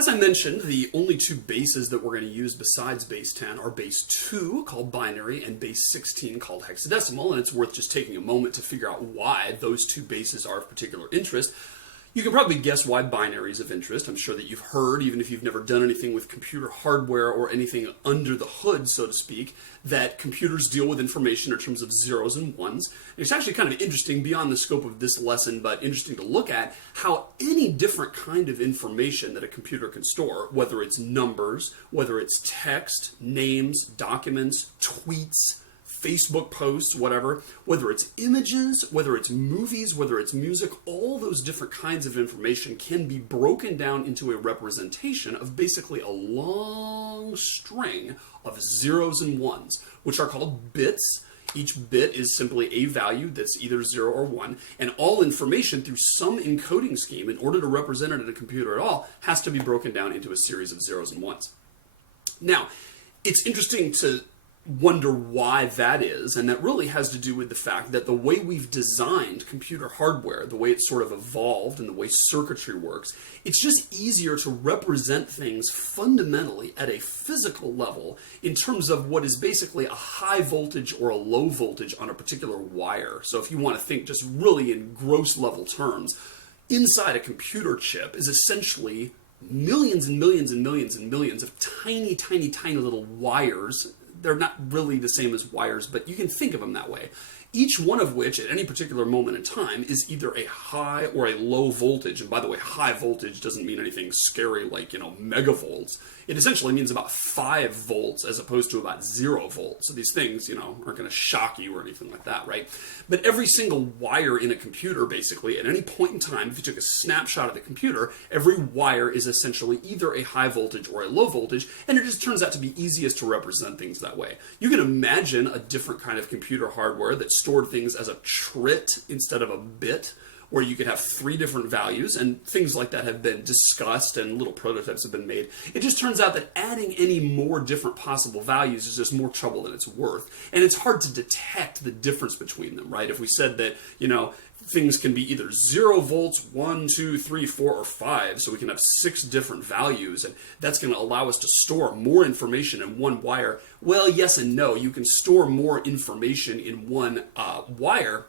As I mentioned, the only two bases that we're going to use besides base 10 are base 2, called binary, and base 16, called hexadecimal, and it's worth just taking a moment to figure out why those two bases are of particular interest. You can probably guess why binary is of interest. I'm sure that you've heard, even if you've never done anything with computer hardware or anything under the hood, so to speak, that computers deal with information in terms of zeros and ones. And it's actually kind of interesting, beyond the scope of this lesson, but interesting to look at how any different kind of information that a computer can store, whether it's numbers, whether it's text, names, documents, tweets, Facebook posts, whatever, whether it's images, whether it's movies, whether it's music, all those different kinds of information can be broken down into a representation of basically a long string of zeros and ones, which are called bits. Each bit is simply a value that's either 0 or 1, and all information through some encoding scheme, in order to represent it in a computer at all, has to be broken down into a series of zeros and ones. Now, it's interesting to wonder why that is, and that really has to do with the fact that the way we've designed computer hardware, the way it's sort of evolved and the way circuitry works, it's just easier to represent things fundamentally at a physical level in terms of what is basically a high voltage or a low voltage on a particular wire. So if you want to think just really in gross level terms, inside a computer chip is essentially millions and millions and millions and millions of tiny, tiny, tiny little wires. They're not really the same as wires, but you can think of them that way. Each one of which, at any particular moment in time, is either a high or a low voltage. And by the way, high voltage doesn't mean anything scary like, megavolts. It essentially means about 5 volts as opposed to about 0 volts. So these things, aren't going to shock you or anything like that, right? But every single wire in a computer, basically, at any point in time, if you took a snapshot of the computer, every wire is essentially either a high voltage or a low voltage, and it just turns out to be easiest to represent things that way. You can imagine a different kind of computer hardware that stored things as a trit instead of a bit, where you could have 3 different values, and things like that have been discussed and little prototypes have been made. It just turns out that adding any more different possible values is just more trouble than it's worth, and it's hard to detect the difference between them, right? If we said that, things can be either 0 volts, 1, 2, 3, 4, or 5, so we can have 6 different values, and that's going to allow us to store more information in one wire. Well, yes and no. You can store more information in one wire,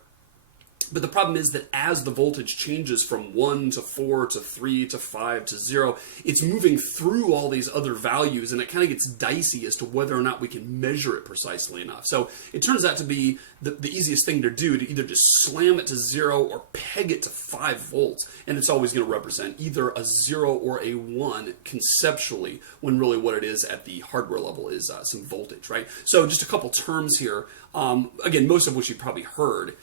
but the problem is that as the voltage changes from 1 to 4 to 3 to 5 to 0, it's moving through all these other values, and it kind of gets dicey as to whether or not we can measure it precisely enough. So it turns out to be the easiest thing to do to either just slam it to 0 or peg it to 5 volts, and it's always going to represent either a 0 or a 1 conceptually, when really what it is at the hardware level is some voltage, right? So just a couple terms here, again, most of which you've probably heard.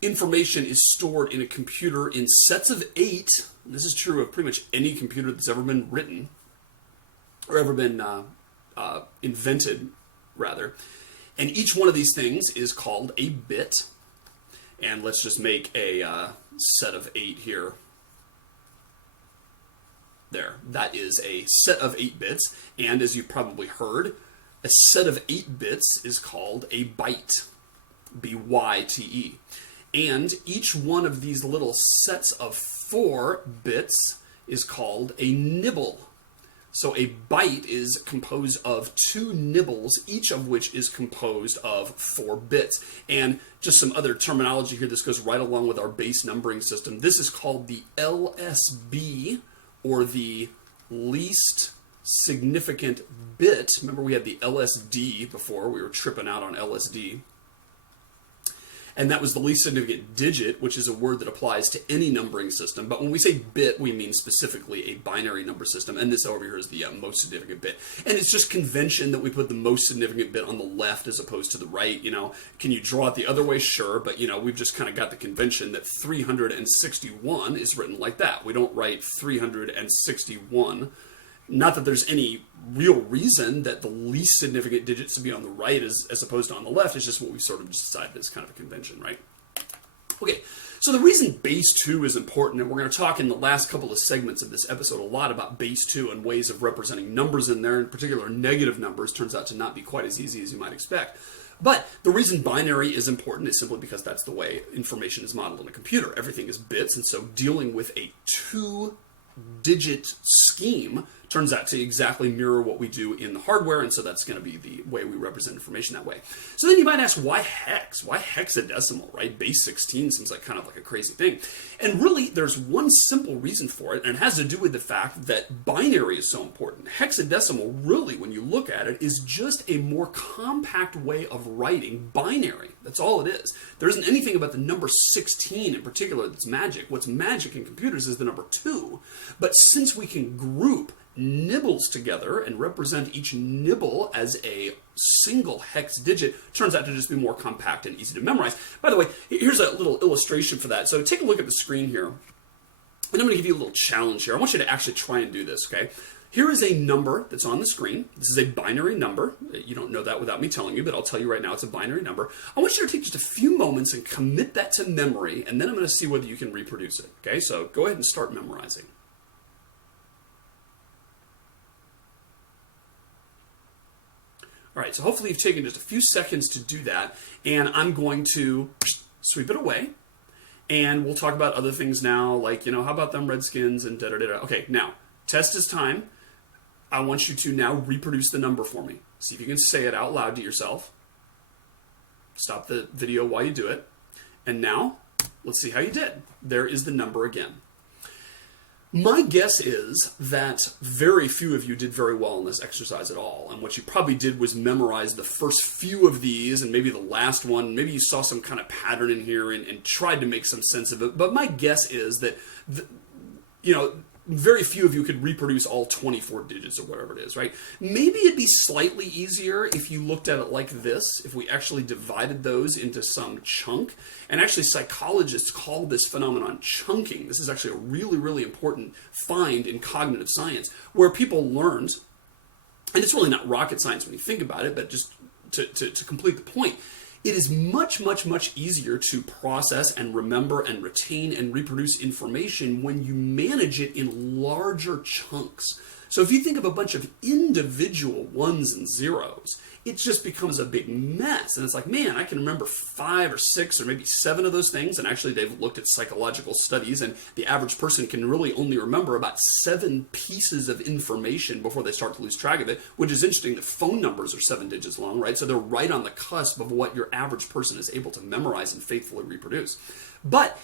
Information is stored in a computer in sets of 8. And this is true of pretty much any computer that's ever been written, or ever been invented, rather. And each one of these things is called a bit. And let's just make a set of 8 here. There. That is a set of 8 bits. And as you've probably heard, a set of 8 bits is called a byte. B-Y-T-E. And each one of these little sets of 4 bits is called a nibble. So a byte is composed of 2 nibbles, each of which is composed of 4 bits. And just some other terminology here, this goes right along with our base numbering system. This is called the LSB, or the least significant bit. Remember, we had the LSD before. We were tripping out on LSD. And that was the least significant digit, which is a word that applies to any numbering system. But when we say bit, we mean specifically a binary number system. And this over here is the most significant bit. And it's just convention that we put the most significant bit on the left as opposed to the right. Can you draw it the other way? Sure. But, we've just kind of got the convention that 361 is written like that. We don't write 361. Not that there's any real reason that the least significant digits to be on the right as opposed to on the left. It's just what we sort of just decided as kind of a convention, right? Okay, so the reason base 2 is important, and we're going to talk in the last couple of segments of this episode a lot about base 2 and ways of representing numbers in there, in particular negative numbers, turns out to not be quite as easy as you might expect. But the reason binary is important is simply because that's the way information is modeled in a computer. Everything is bits, and so dealing with a 2 digit scheme turns out to exactly mirror what we do in the hardware, and so that's going to be the way we represent information that way. So then you might ask, why hex? Why hexadecimal, right? Base 16 seems like kind of like a crazy thing. And really, there's one simple reason for it, and it has to do with the fact that binary is so important. Hexadecimal, really, when you look at it, is just a more compact way of writing binary. That's all it is. There isn't anything about the number 16 in particular that's magic. What's magic in computers is the number 2. But since we can group nibbles together and represent each nibble as a single hex digit, turns out to just be more compact and easy to memorize. By the way, here's a little illustration for that. So take a look at the screen here, and I'm going to give you a little challenge here. I want you to actually try and do this, okay? Here is a number that's on the screen. This is a binary number. You don't know that without me telling you, but I'll tell you right now it's a binary number. I want you to take just a few moments and commit that to memory, and then I'm going to see whether you can reproduce it, okay? So go ahead and start memorizing. All right, so hopefully you've taken just a few seconds to do that, and I'm going to sweep it away, and we'll talk about other things now, like, how about them Redskins and da-da-da-da. Okay, now, test is time. I want you to now reproduce the number for me. See if you can say it out loud to yourself. Stop the video while you do it. And now, let's see how you did. There is the number again. My guess is that very few of you did very well in this exercise at all. And what you probably did was memorize the first few of these and maybe the last one. Maybe you saw some kind of pattern in here and tried to make some sense of it. But my guess is that, very few of you could reproduce all 24 digits or whatever it is, right? Maybe it'd be slightly easier if you looked at it like this, if we actually divided those into some chunk. And actually, psychologists call this phenomenon chunking. This is actually a really, really important find in cognitive science, where people learned, and it's really not rocket science when you think about it, but just to complete the point, it is much, much, much easier to process and remember and retain and reproduce information when you manage it in larger chunks. So if you think of a bunch of individual ones and zeros, it just becomes a big mess. And it's like, man, I can remember 5 or 6 or maybe 7 of those things. And actually, they've looked at psychological studies, and the average person can really only remember about 7 pieces of information before they start to lose track of it, which is interesting. The phone numbers are 7 digits long, right? So they're right on the cusp of what your average person is able to memorize and faithfully reproduce. But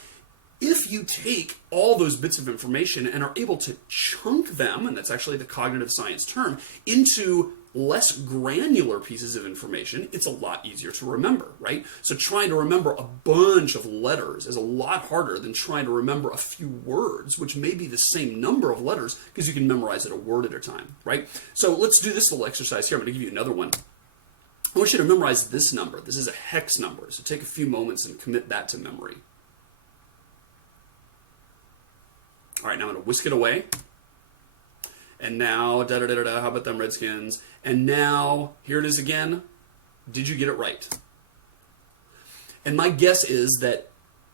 if you take all those bits of information and are able to chunk them, and that's actually the cognitive science term, into less granular pieces of information, it's a lot easier to remember, right? So trying to remember a bunch of letters is a lot harder than trying to remember a few words, which may be the same number of letters, because you can memorize it a word at a time, right? So let's do this little exercise here. I'm going to give you another one. I want you to memorize this number. This is a hex number, so take a few moments and commit that to memory. All right, now I'm going to whisk it away. And now, da-da-da-da-da, how about them Redskins? And now, here it is again. Did you get it right? And my guess is that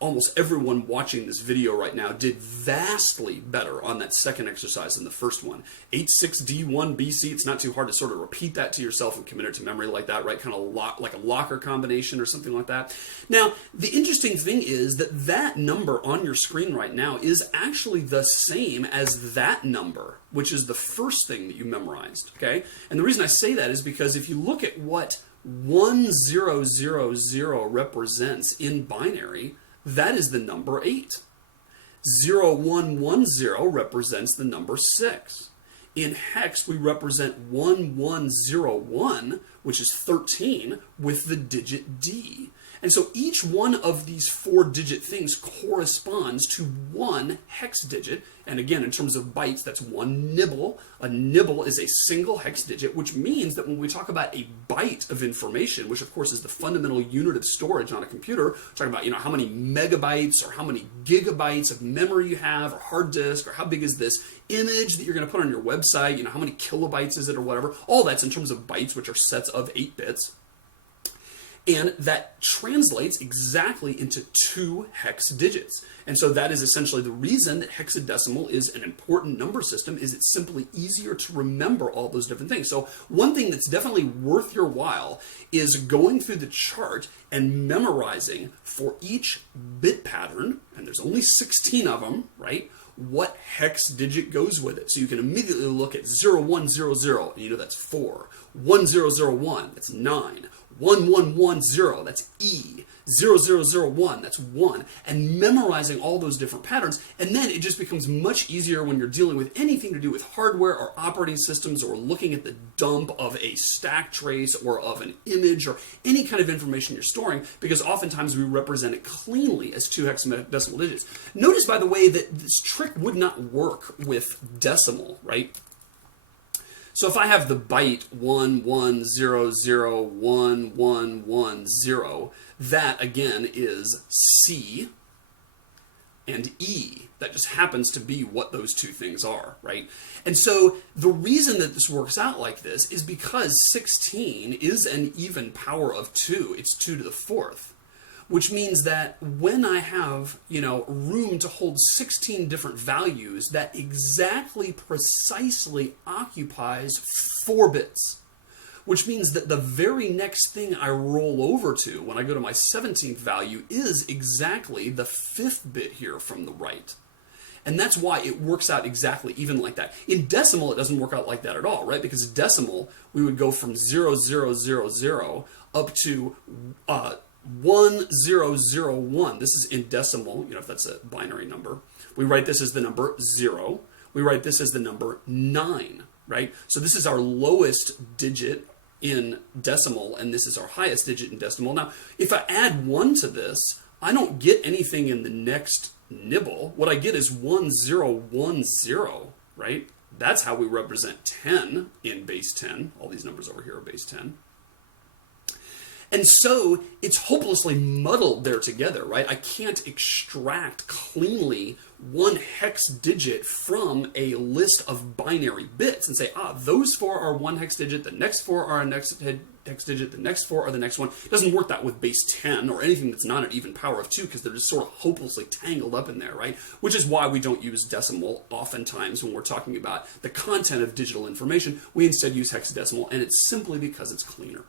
almost everyone watching this video right now did vastly better on that second exercise than the first one. 86D1BC, it's not too hard to sort of repeat that to yourself and commit it to memory like that, right? Kind of like a locker combination or something like that. Now, the interesting thing is that that number on your screen right now is actually the same as that number, which is the first thing that you memorized, okay? And the reason I say that is because if you look at what 1000 represents in binary, that is the number 8. 0110 represents the number 6. In hex, we represent 1101, which is 13, with the digit D. And so each one of these 4-digit things corresponds to one hex digit. And again, in terms of bytes, that's one nibble. A nibble is a single hex digit, which means that when we talk about a byte of information, which of course is the fundamental unit of storage on a computer, we're talking about how many megabytes or how many gigabytes of memory you have, or hard disk, or how big is this image that you're going to put on your website, how many kilobytes is it or whatever. All that's in terms of bytes, which are sets of 8 bits. And that translates exactly into 2 hex digits. And so that is essentially the reason that hexadecimal is an important number system, is it's simply easier to remember all those different things. So one thing that's definitely worth your while is going through the chart and memorizing for each bit pattern, and there's only 16 of them, right? what hex digit goes with it. So you can immediately look at 0100, and you know that's 4. 1001, that's 9. 1110, that's E. 0001, that's 1, and memorizing all those different patterns, and then it just becomes much easier when you're dealing with anything to do with hardware or operating systems or looking at the dump of a stack trace or of an image or any kind of information you're storing, because oftentimes we represent it cleanly as 2 hexadecimal digits. Notice, by the way, that this trick would not work with decimal, right? So if I have the byte 11001110, that again is C and E. That just happens to be what those two things are, right? And so the reason that this works out like this is because 16 is an even power of 2. It's 2 to the 4th. Which means that when I have, room to hold 16 different values, that exactly precisely occupies 4 bits. Which means that the very next thing I roll over to when I go to my 17th value is exactly the 5th bit here from the right. And that's why it works out exactly even like that. In decimal, it doesn't work out like that at all, right? Because decimal, we would go from 0000 up to 1001. This is in decimal, if that's a binary number. We write this as the number 0. We write this as the number 9, right? So this is our lowest digit in decimal, and this is our highest digit in decimal. Now, if I add 1 to this, I don't get anything in the next nibble. What I get is 1010, right? That's how we represent 10 in base 10. All these numbers over here are base 10. And so it's hopelessly muddled there together, right? I can't extract cleanly 1 hex digit from a list of binary bits and say, those 4 are 1 hex digit, the next 4 are a next hex digit, the next 4 are the next one. It doesn't work that with base 10 or anything that's not an even power of 2, because they're just sort of hopelessly tangled up in there, right? Which is why we don't use decimal oftentimes when we're talking about the content of digital information. We instead use hexadecimal, and it's simply because it's cleaner.